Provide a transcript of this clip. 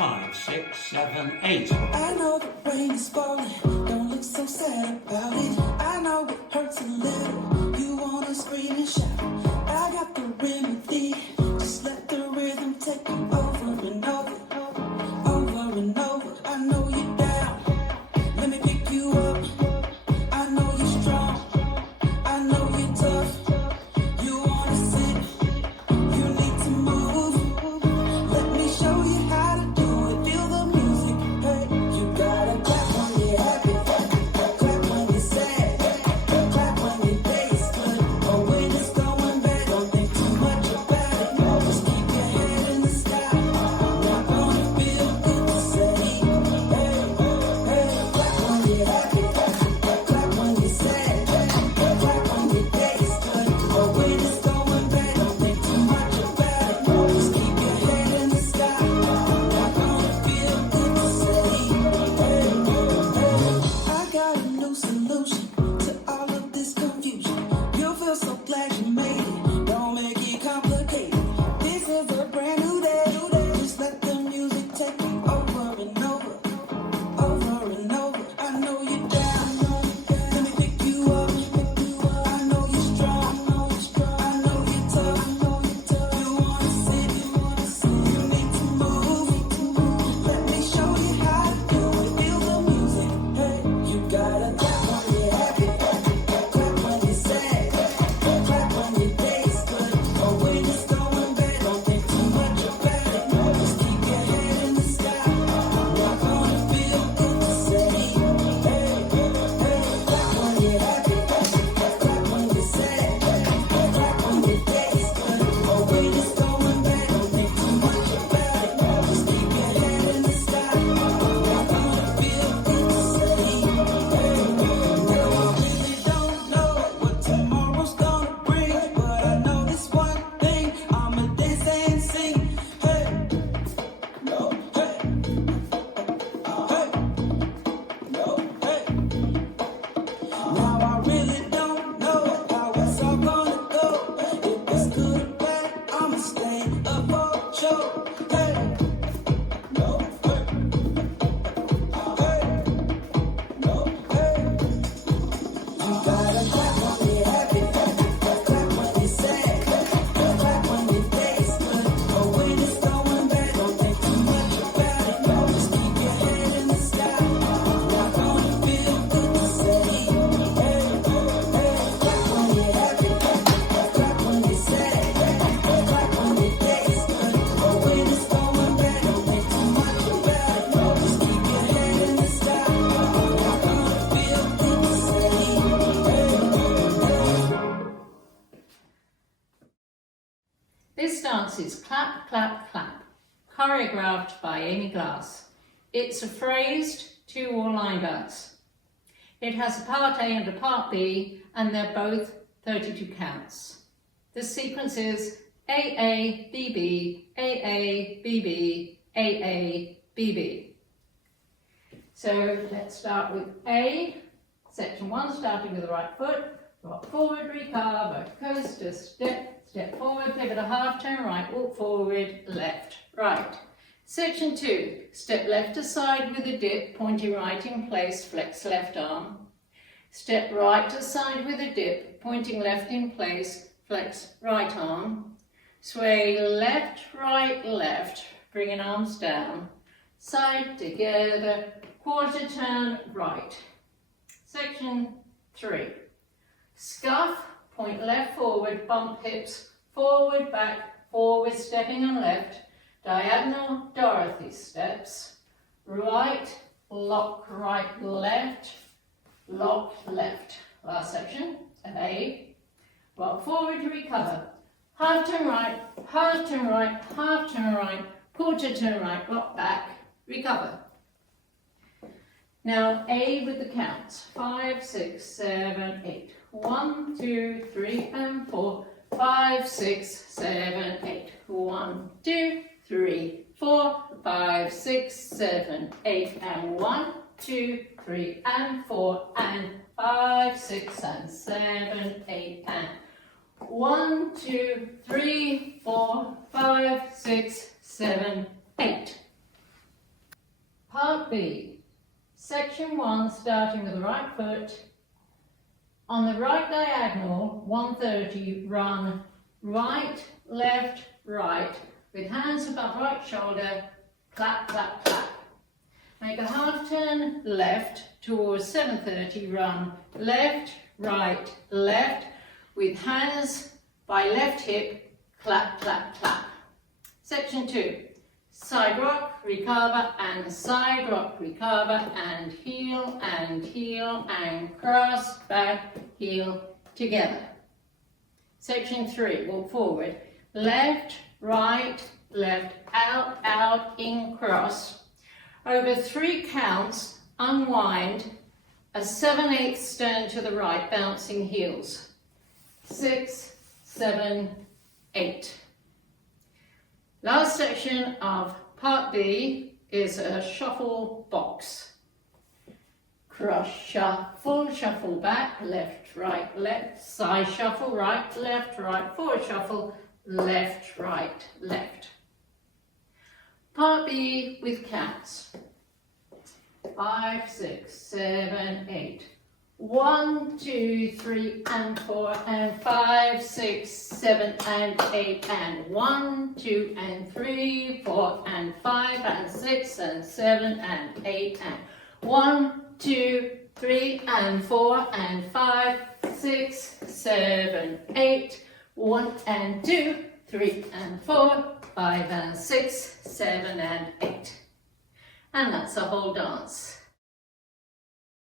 5, 6, 7, 8. I know the rain is falling, don't look so sad about it. I know it hurts a little, you wanna scream and shout. I got the remedy, just let the rhythm take you over and over, over and over. I know you're down, let me pick you up. I know you're strong, I know you're tough. You wanna sit, you need to move. Let me show you how to do it. Feel the music, hey. You gotta clap when you're happy, clap when you're sad, clap when your day is good, or when it's going bad. Don't think too much about it, just keep your head in the sky. Not gonna feel good to say, hey, hey. Clap when you're happy, clap when you're sad, clap when your day is good, or when it's going bad. Don't think too much about it, just keep your head in the sky. Not gonna feel good to say, hey, hey. I got a new solution to all of this confusion. You'll feel so glad you made it. Don't make it complicated. This is a brand new day. Just let the music take you over and over, over and over. I know you're down, let me pick you up. I know you're strong, I know you're tough. You wanna sit, you need to move. Let me show you how to do it. Feel the music, hey. You gotta clap when you're happy, clap when you're sad, clap when your day is good, or when it's going bad. Don't think too much about it, just keep your head in the sky. Not gonna feel good to say, hey, hey. Clap when you're happy, clap when you're sad, clap when your day is good, or when it's going bad. Don't think too much about it, just keep your head in the sky. Not gonna feel good to say, hey, hey. I really don't know what tomorrow's gonna bring, but I know this one thing, I'ma dance and sing. Hey, no, hey, hey, no, hey. Now I really don't know how it's all gonna go. If it's good or bad, I'ma stay up for sure. Hey, no, hey, hey, no, hey. You gotta clap when you're happy, clap when you're sad, clap when your day is good, or when it's going bad. Don't think too much about it, just keep your head in the sky. Not gonna feel good to say, hey, hey. Clap when you're happy, clap when you're sad, clap when your day is good, or when it's going bad. Don't think too much about it, just keep your head in the sky. Not gonna feel good to say, hey, hey. This dance is Clap, Clap, Clap, choreographed by Amy Glass. It's a phrased 2 or line dance. It has a part A and a part B, and they're both 32 counts. The sequence is AA, BB, AA, BB, AA, BB. So let's start with A, section 1, starting with the right foot. Rock forward, recover, coaster, step, step forward, pivot a half turn, right, walk forward, left, right. Section 2, step left to side with a dip, pointing right in place, flex left arm. Step right to side with a dip, pointing left in place, flex right arm. Sway left, right, left, bringing arms down. Side together, quarter turn right. Section 3. Scuff, point left forward, bump hips, forward, back, forward, stepping and left, diagonal Dorothy steps, right, lock, right, left, lock, left. Last section, A, rock forward to recover, half turn right, half turn right, half turn right, quarter turn right, rock back, recover. Now A with the counts, 5, 6, 7, 8. 1, 2, 3 and 4, 5, 6, 7, 8. 1, 2, 3, 4, 5, 6, 7, 8 and 1, 2, 3 and 4 and 5, 6 and 7, 8 and 1, 2, 3, 4, 5, 6, 7, 8. Part B. Section 1, starting with the right foot. On the right diagonal, 130, run right, left, right, with hands above right shoulder, clap, clap, clap. Make a half turn left towards 730, run left, right, left, with hands by left hip, clap, clap, clap. Section 2, side rock, recover, and side rock, recover, and heel, and cross, back, heel, together. Section 3, walk forward, left, right, left, out, out, in, cross. Over 3 counts, unwind, a 7/8 turn to the right, bouncing heels. 6, 7, 8. Last section of Part B is a shuffle box. Cross shuffle, shuffle back, left, right, left, side shuffle, right, right, forward shuffle, left, right, left. Part B with counts. 5, 6, 7, 8. 1, 2, 3, and 4, and 5, 6, 7, and 8, and 1, 2, and 3, 4, and 5, and 6, and 7, and 8, and 1, 2, 3, and 4, and 5, 6, 7, 8, 1, and 2, 3, and 4, 5, and 6, 7, and 8. And that's the whole dance.